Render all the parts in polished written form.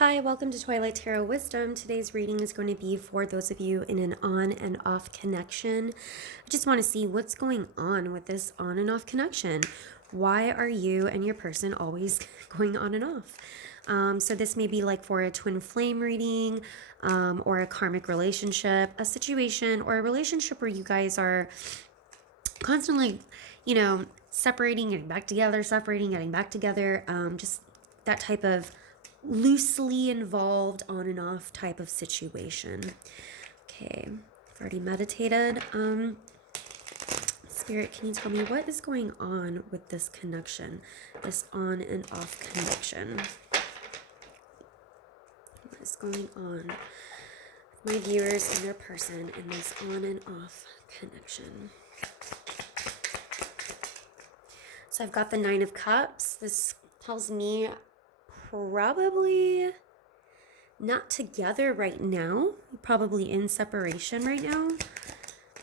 Hi, welcome to Twilight Tarot Wisdom. Today's reading is going to be for those of you in an on and off connection. I just want to see what's going on with this on and off connection. Why are you and your person always going on and off? So this may be like for a twin flame reading, or a karmic relationship, a situation or a relationship where you guys are constantly, separating, getting back together, separating, getting back together, just that type of loosely involved on and off type of situation. Okay, I've already meditated. Spirit, can you tell me what is going on with this connection, this on and off connection? What is going on with my viewers and their person in this on and off connection? So I've got the Nine of Cups. This tells me probably not together right now, probably in separation right now.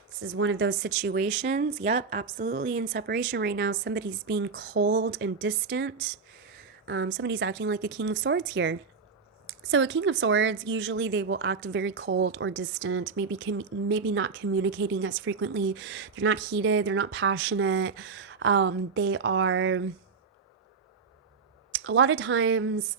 This is one of those situations. Yep, absolutely in separation right now. Somebody's being cold and distant. Somebody's acting like a King of Swords here. So a King of Swords, usually they will act very cold or distant, maybe not communicating as frequently. They're not heated, they're not passionate. They are, a lot of times,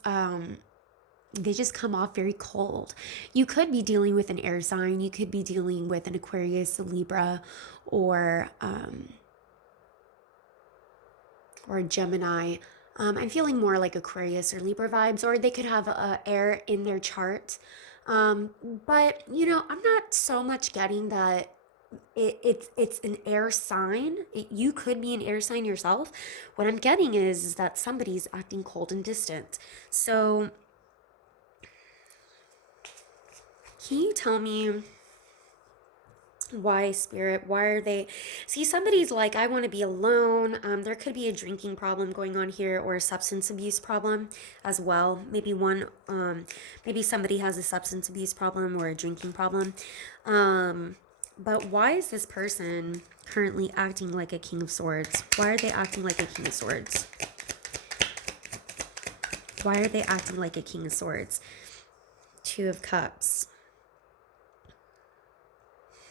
they just come off very cold. You could be dealing with an air sign. You could be dealing with an Aquarius, a Libra, or a Gemini. I'm feeling more like Aquarius or Libra vibes, or they could have air in their chart. But, I'm not so much getting that it's an air sign. You could be an air sign yourself. What I'm getting is that somebody's acting cold and distant. So can you tell me why, Spirit? Why are they... See, somebody's like, I want to be alone. There could be a drinking problem going on here, or a substance abuse problem as well. Maybe maybe somebody has a substance abuse problem or a drinking problem. But why is this person currently acting like a King of Swords? Why are they acting like a King of Swords? Why are they acting like a King of Swords? Two of Cups.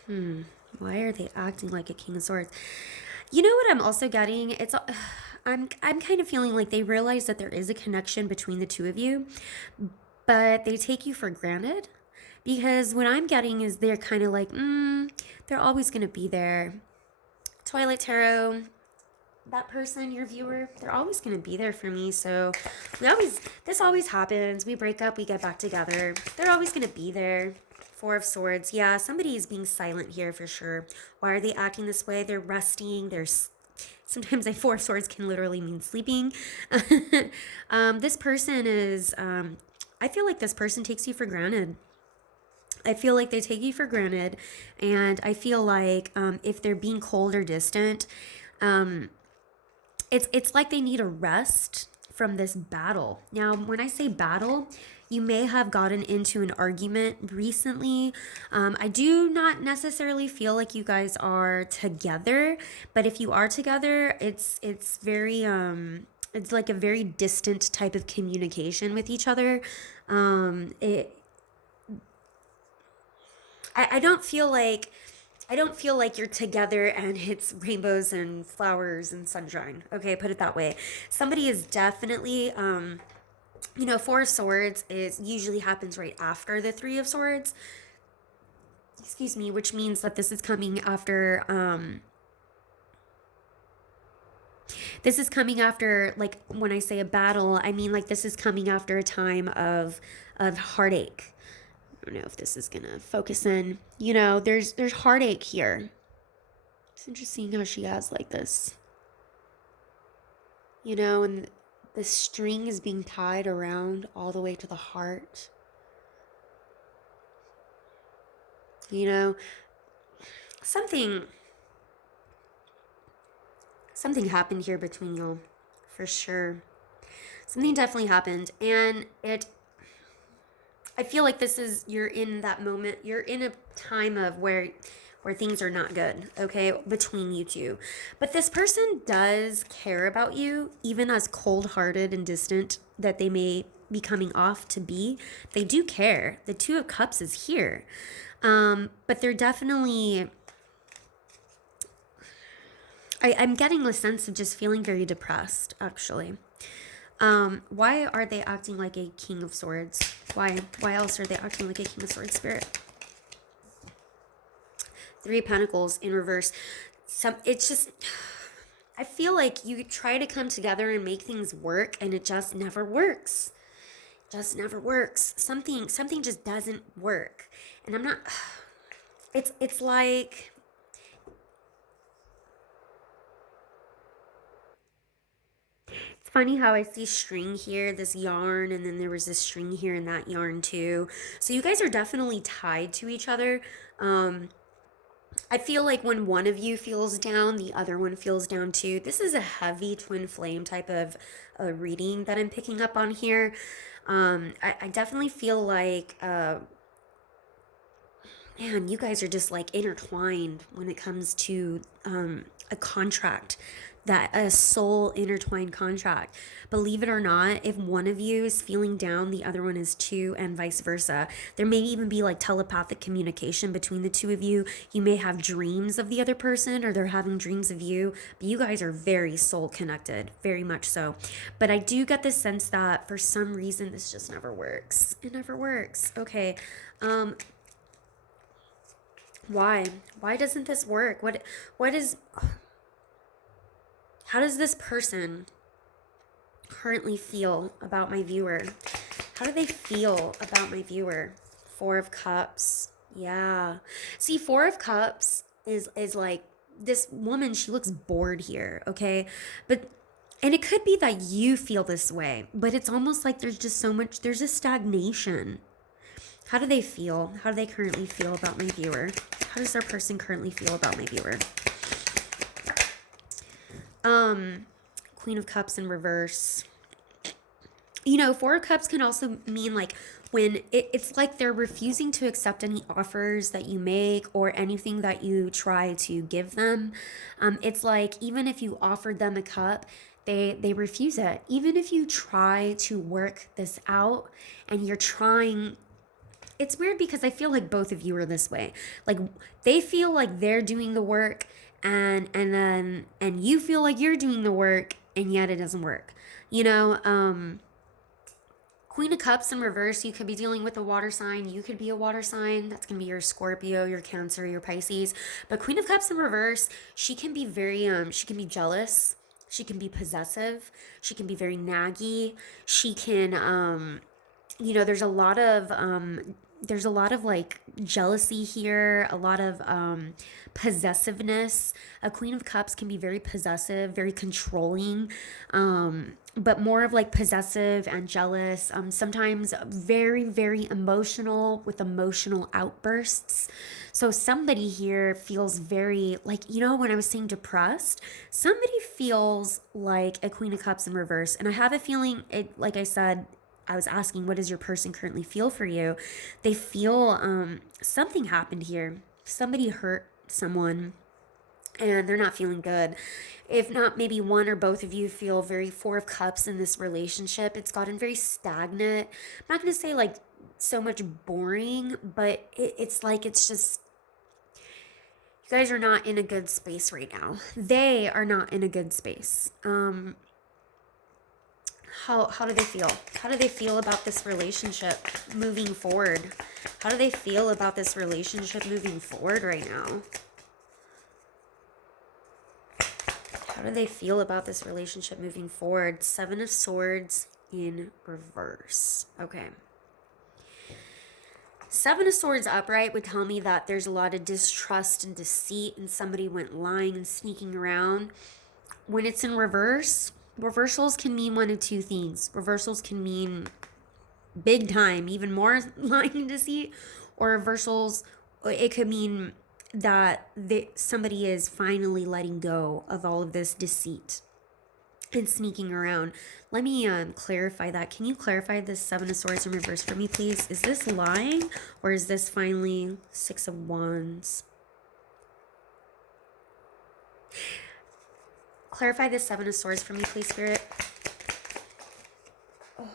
Why are they acting like a King of Swords? You know what I'm also getting? I'm kind of feeling like they realize that there is a connection between the two of you, but they take you for granted. Because what I'm getting is they're kind of like, they're always going to be there. Twilight Tarot, that person, your viewer, they're always going to be there for me. So this always happens. We break up, we get back together. They're always going to be there. Four of Swords. Yeah, somebody is being silent here for sure. Why are they acting this way? They're resting. Sometimes a Four of Swords can literally mean sleeping. This person is, I feel like this person takes you for granted. I feel like they take you for granted, and I feel like if they're being cold or distant, it's like they need a rest from this battle. Now, when I say battle, you may have gotten into an argument recently. I do not necessarily feel like you guys are together, but if you are together, it's very it's like a very distant type of communication with each other. I don't feel like you're together and it's rainbows and flowers and sunshine. Okay, put it that way. Somebody is definitely Four of Swords usually happens right after the Three of Swords. Excuse me, which means that this is coming after like, when I say a battle, I mean like this is coming after a time of heartache. I don't know if this is gonna focus in. There's heartache here. It's interesting how she has like this, and the string is being tied around all the way to the heart. Something happened here between y'all, for sure. Something definitely happened, and I feel like you're in that moment. You're in a time of where things are not good, okay, between you two. But this person does care about you, even as cold-hearted and distant that they may be coming off to be. They do care. The Two of Cups is here. But they're definitely, I'm getting a sense of just feeling very depressed, actually. Why are they acting like a King of Swords? Why else are they acting like a King of Swords, Spirit? Three of Pentacles in reverse. It's just, I feel like you try to come together and make things work, and it just never works. Just never works. Something just doesn't work. And I'm not, it's like, it's funny how I see string here, this yarn, and then there was this string here and that yarn too. So you guys are definitely tied to each other. I feel like when one of you feels down, the other one feels down too. This is a heavy twin flame type of reading that I'm picking up on here. I definitely feel like, man, you guys are just like intertwined when it comes to a contract, that a soul intertwined contract. Believe it or not, if one of you is feeling down, the other one is too, and vice versa. There may even be like telepathic communication between the two of you. You may have dreams of the other person, or they're having dreams of you, but you guys are very soul connected, very much so. But I do get the sense that for some reason this just never works. It never works. Okay. Why doesn't this work? How does this person currently feel about my viewer? How do they feel about my viewer? Four of Cups. Yeah. See, Four of Cups is like, this woman, she looks bored here, okay? And it could be that you feel this way, but it's almost like there's just so much, there's a stagnation. How do they feel? How do they currently feel about my viewer? How does their person currently feel about my viewer? Queen of Cups in reverse. You know, Four of Cups can also mean like when it's like they're refusing to accept any offers that you make or anything that you try to give them. It's like even if you offered them a cup, they refuse it. Even if you try to work this out and you're trying, it's weird because I feel like both of you are this way. Like they feel like they're doing the work and you feel like you're doing the work and yet it doesn't work. You know, Queen of Cups in reverse, you could be dealing with a water sign. You could be a water sign. That's going to be your Scorpio, your Cancer, your Pisces. But Queen of Cups in reverse, she can be very, she can be jealous. She can be possessive. She can be very naggy. She can, you know, there's a lot of like jealousy here, a lot of possessiveness. A Queen of Cups can be very possessive, very controlling, but more of like possessive and jealous, sometimes very, very emotional with emotional outbursts. So somebody here feels very like, you know, when I was saying depressed, somebody feels like a Queen of Cups in reverse. And I have a feeling it, like I said, I was asking, what does your person currently feel for you? They feel something happened here. Somebody hurt someone and they're not feeling good. If not, maybe one or both of you feel very Four of Cups in this relationship. It's gotten very stagnant. I'm not going to say like so much boring, but it's like it's just, you guys are not in a good space right now. They are not in a good space. How do they feel? How do they feel about this relationship moving forward? How do they feel about this relationship moving forward right now? How do they feel about this relationship moving forward? Seven of Swords in reverse. Okay. Seven of Swords upright would tell me that there's a lot of distrust and deceit and somebody went lying and sneaking around. When it's in reverse, reversals can mean one of two things. Reversals can mean big time, even more lying and deceit, or reversals, it could mean that somebody is finally letting go of all of this deceit and sneaking around. Let me clarify that. Can you clarify this Seven of Swords in reverse for me, please? Is this lying or is this finally Six of Wands? Clarify this Seven of Swords for me, please, Spirit. Oh.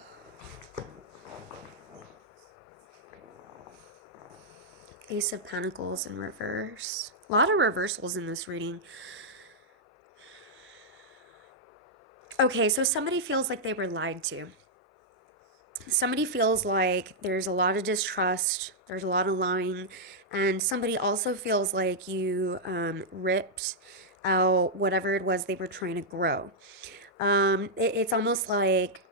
Ace of Pentacles in reverse. A lot of reversals in this reading. Okay, so somebody feels like they were lied to. Somebody feels like there's a lot of distrust, there's a lot of lying, and somebody also feels like you ripped out whatever it was they were trying to grow. It's almost like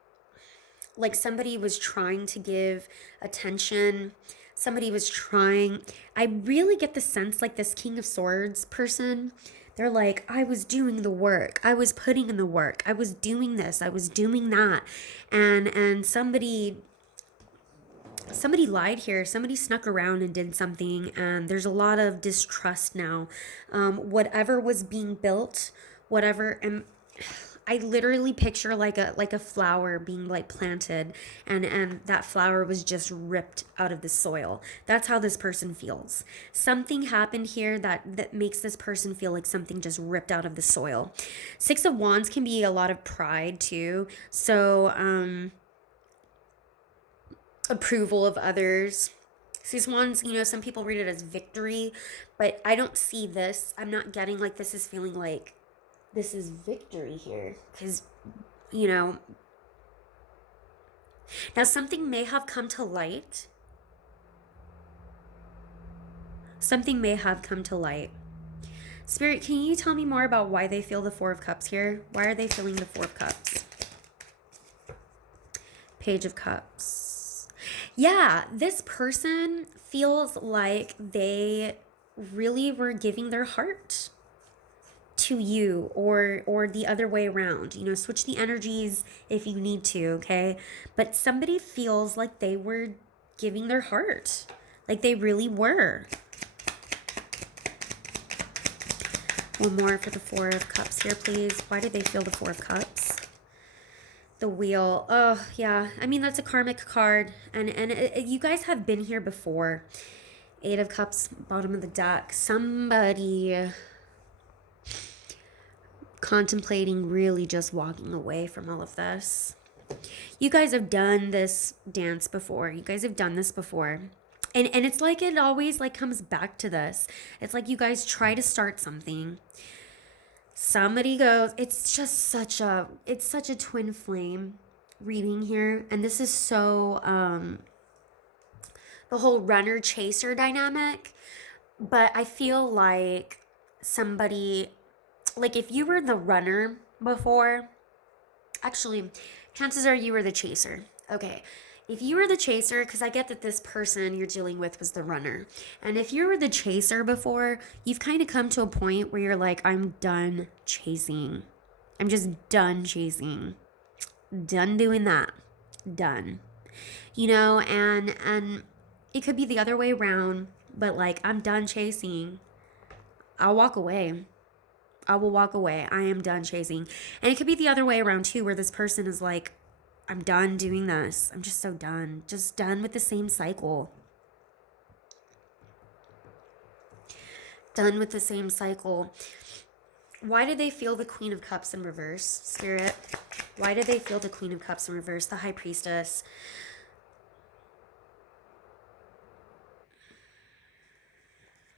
somebody was trying to give attention. Somebody was trying. I really get the sense like this King of Swords person, they're like, I was doing the work. I was putting in the work. I was doing this. I was doing that. And somebody lied here. Somebody snuck around and did something. And there's a lot of distrust now. Whatever was being built, whatever, and I literally picture like a flower being like planted, and that flower was just ripped out of the soil. That's how this person feels. Something happened here that makes this person feel like something just ripped out of the soil. Six of Wands can be a lot of pride too. So approval of others. These ones, some people read it as victory, but I don't see this. I'm not getting like this is feeling like this is victory here, because now something may have come to light. Something may have come to light. Spirit, can you tell me more about why they feel the Four of Cups here? Why are they feeling the Four of Cups? Page of Cups. Yeah, this person feels like they really were giving their heart to you, or the other way around. Switch the energies if you need to, okay? But somebody feels like they were giving their heart, like they really were. One more for the Four of Cups here, please. Why did they feel the Four of Cups? The Wheel. Oh, yeah. I mean, that's a karmic card, and you guys have been here before. Eight of Cups, bottom of the deck. Somebody contemplating really just walking away from all of this. You guys have done this dance before. You guys have done this before. And it's like it always like comes back to this. It's like you guys try to start something. Somebody goes, it's such a twin flame reading here. And this is so the whole runner chaser dynamic. But I feel like somebody, like if you were the runner before, actually, chances are you were the chaser. Okay, if you were the chaser, because I get that this person you're dealing with was the runner. And if you were the chaser before, you've kind of come to a point where you're like, I'm done chasing. I'm just done chasing. Done doing that. Done. And it could be the other way around, but like, I'm done chasing. I'll walk away. I will walk away. I am done chasing. And it could be the other way around too, where this person is like, I'm done doing this. I'm just so done. Just done with the same cycle. Done with the same cycle. Why do they feel the Queen of Cups in reverse, Spirit? Why do they feel the Queen of Cups in reverse? The High Priestess.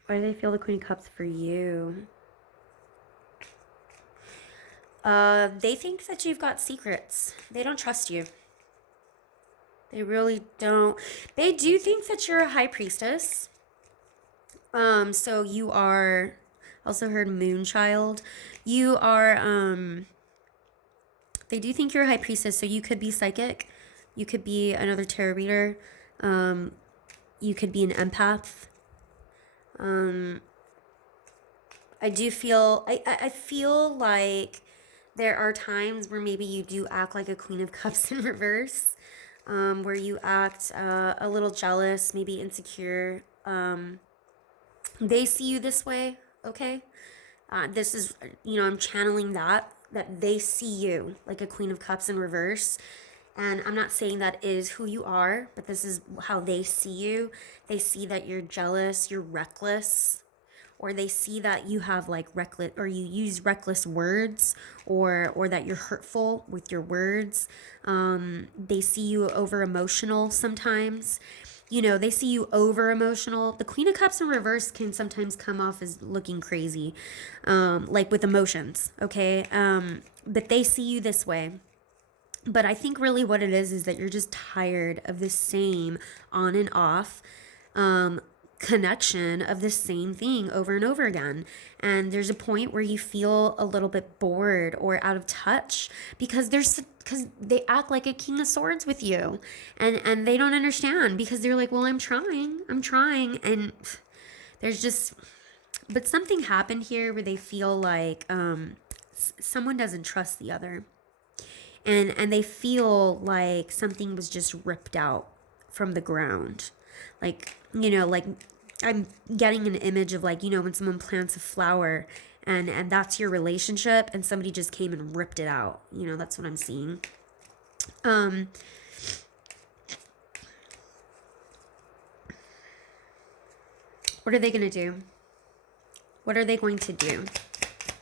Why do they feel the Queen of Cups for you? They think that you've got secrets. They don't trust you. They really don't. They do think that you're a high priestess. So you are, also heard moon child. You are, they do think you're a high priestess, so you could be psychic. You could be another tarot reader. You could be an empath. I do feel, I feel like there are times where maybe you do act like a Queen of Cups in reverse, where you act a little jealous, maybe insecure. They see you this way, okay? This is, I'm channeling that they see you like a Queen of Cups in reverse. And I'm not saying that is who you are, but this is how they see you. They see that you're jealous, you're reckless, or they see that you have like reckless, or you use reckless words, or that you're hurtful with your words. They see you over emotional sometimes. they see you over emotional. The Queen of Cups in reverse can sometimes come off as looking crazy, like with emotions, okay? But they see you this way. But I think really what it is that you're just tired of the same on and off connection of the same thing over and over again. And there's a point where you feel a little bit bored or out of touch because they act like a King of Swords with you, and they don't understand because they're like, well, I'm trying, and there's just, but something happened here where they feel like someone doesn't trust the other, and they feel like something was just ripped out from the ground, like like I'm getting an image of like when someone plants a flower and that's your relationship and somebody just came and ripped it out. That's what I'm seeing. What are they going to do? What are they going to do?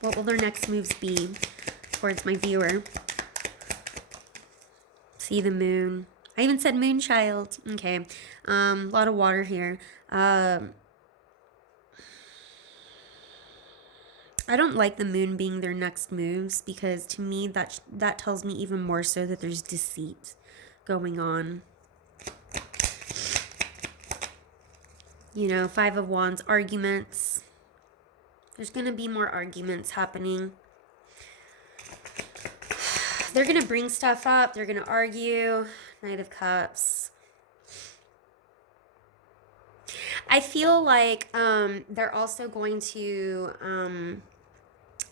What will their next moves be towards my viewer? See the moon. I even said moon child. Okay. A lot of water here. I don't like the moon being their next moves because to me that tells me even more so that there's deceit going on. Five of Wands, arguments. There's going to be more arguments happening. They're going to bring stuff up. They're going to argue. Knight of Cups. I feel like they're also going to...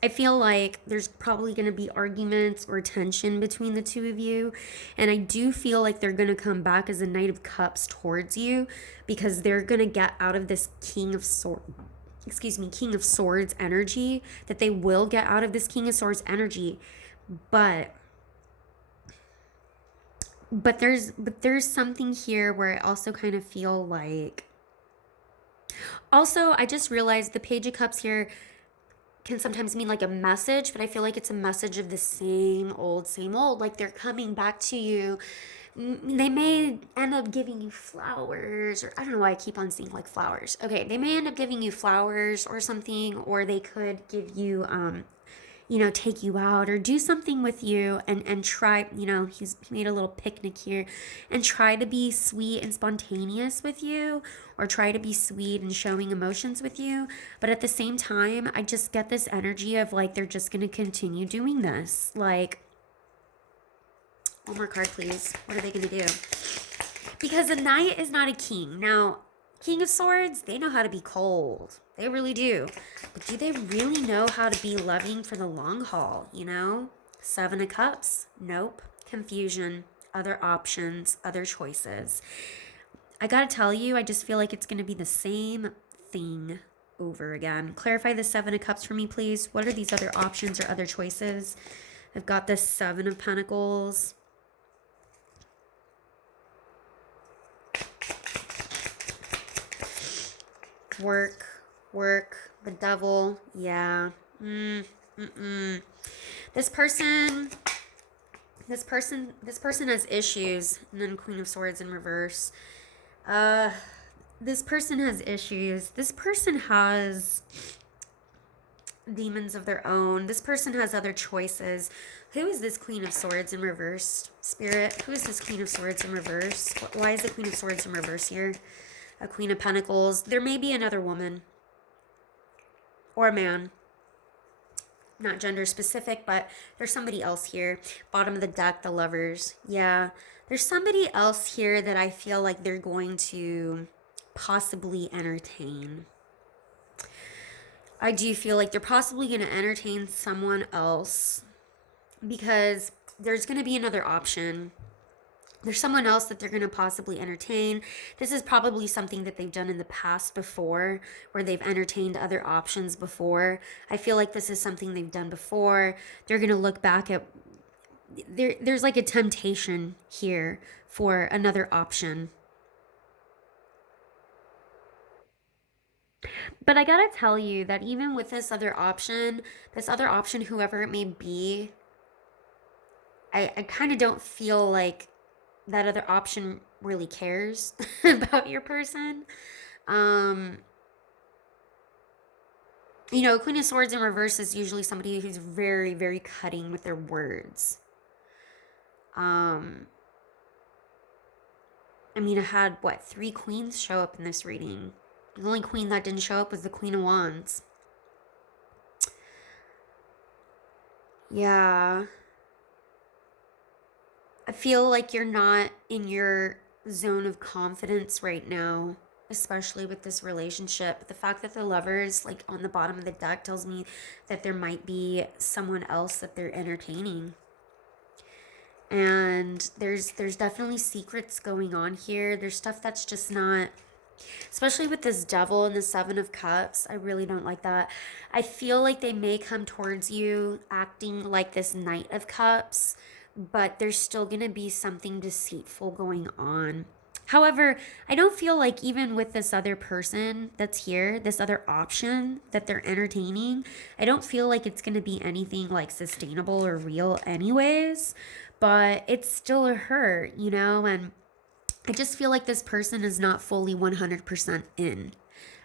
I feel like there's probably going to be arguments or tension between the two of you. And I do feel like they're going to come back as a Knight of Cups towards you because they're going to get out of this King of Swords energy, that they will get out of this King of Swords energy. But there's something here where I also kind of feel like... Also, I just realized the Page of Cups here can sometimes mean like a message, but I feel like it's a message of the same old, like they're coming back to you. They may end up giving you flowers, or I don't know why I keep on seeing like flowers. Okay, they may end up giving you flowers or something, or they could give you take you out or do something with you and try, he's made a little picnic here and try to be sweet and spontaneous with you, or try to be sweet and showing emotions with you. But at the same time, I just get this energy of like, they're just going to continue doing this. Like, one more card, please. What are they going to do? Because a knight is not a king. Now, King of Swords, they know how to be cold. They really do. But do they really know how to be loving for the long haul, Seven of Cups. Nope. Confusion. Other options. Other choices. I gotta tell you, I just feel like it's going to be the same thing over again. Clarify the Seven of Cups for me, please. What are these other options or other choices? I've got the Seven of Pentacles. Work, the Devil, yeah. This person has issues, and then Queen of Swords in reverse. This person has issues. This person has demons of their own. This person has other choices. Who is this Queen of Swords in reverse? Spirit, who is this Queen of Swords in reverse? Why is the Queen of Swords in reverse here? A Queen of Pentacles. There may be another woman or a man. Not gender specific, but there's somebody else here. Bottom of the deck, the Lovers. Yeah, there's somebody else here that I feel like they're going to possibly entertain. I do feel like they're possibly going to entertain someone else because there's going to be another option. There's someone else that they're going to possibly entertain. This is probably something that they've done in the past before, where they've entertained other options before. I feel like this is something they've done before. They're going to look back at... There's like a temptation here for another option. But I gotta tell you that even with this other option, whoever it may be, I kind of don't feel like that other option really cares about your person. You know, Queen of Swords in reverse is usually somebody who's very, very cutting with their words. I mean, I had, what, 3 queens show up in this reading. The only queen that didn't show up was the Queen of Wands. Yeah. I feel like you're not in your zone of confidence right now, especially with this relationship. The fact that the Lovers, like, on the bottom of the deck tells me that there might be someone else that they're entertaining. And there's definitely secrets going on here. There's stuff that's just not, especially with this Devil and the 7 of Cups. I really don't like that. I feel like they may come towards you acting like this Knight of Cups, but there's still going to be something deceitful going on. However, I don't feel like even with this other person that's here, this other option that they're entertaining, I don't feel like it's going to be anything like sustainable or real anyways, but it's still a hurt, you know, and I just feel like this person is not fully 100% in.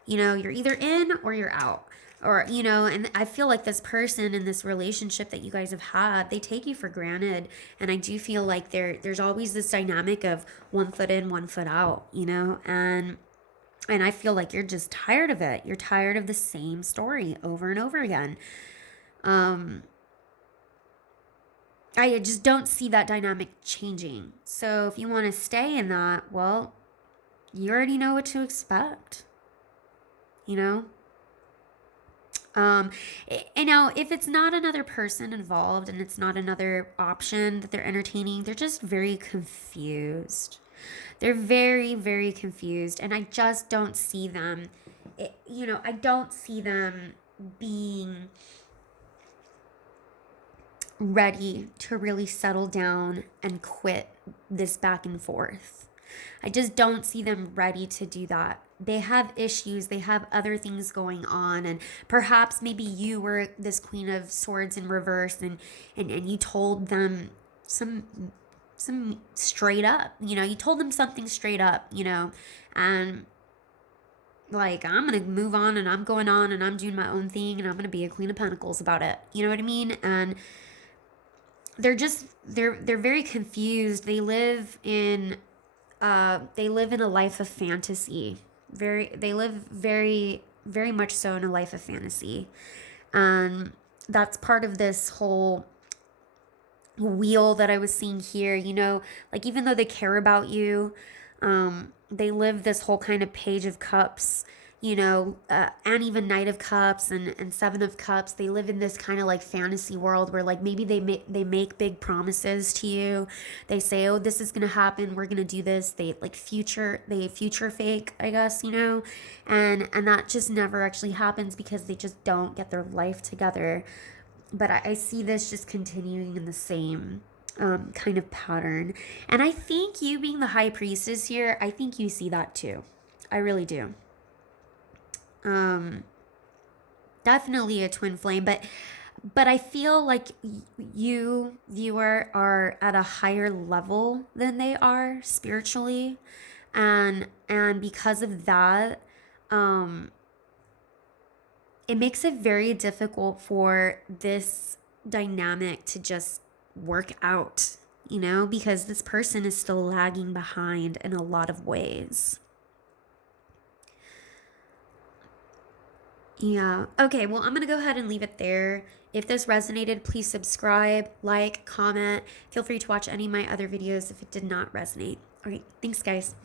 You know, you're either in or you're out. Or, you know, and I feel like this person in this relationship that you guys have had, they take you for granted. And I do feel like there's always this dynamic of 1 foot in, 1 foot out, you know? And I feel like you're just tired of it. You're tired of the same story over and over again. I just don't see that dynamic changing. So if you want to stay in that, well, you already know what to expect, you know? And now if it's not another person involved and it's not another option that they're entertaining, they're just very confused. They're very, very confused. And I just don't see them, I don't see them being ready to really settle down and quit this back and forth. I just don't see them ready to do that. They have issues, they have other things going on, and perhaps maybe you were this Queen of Swords in reverse and you told them some straight up, you told them something straight up, and like, I'm gonna move on and I'm going on and I'm doing my own thing and I'm gonna be a Queen of Pentacles about it. You know what I mean? And they're very confused. They live in a life of fantasy. They live very, very much so in a life of fantasy. And that's part of this whole wheel that I was seeing here, like, even though they care about you, they live this whole kind of Page of Cups, and even Knight of Cups and 7 of Cups. They live in this kind of like fantasy world where, like, maybe they make big promises to you. They say, oh, this is gonna happen, we're gonna do this. They future fake, I guess, and that just never actually happens because they just don't get their life together. But I see this just continuing in the same kind of pattern. And I think you being the High Priestess here, I think you see that too. I really do. Definitely a twin flame, but I feel like you, viewer, are at a higher level than they are spiritually, and because of that, it makes it very difficult for this dynamic to just work out, because this person is still lagging behind in a lot of ways. Yeah. Okay, well, I'm going to go ahead and leave it there. If this resonated, please subscribe, like, comment. Feel free to watch any of my other videos if it did not resonate. All right. Thanks, guys.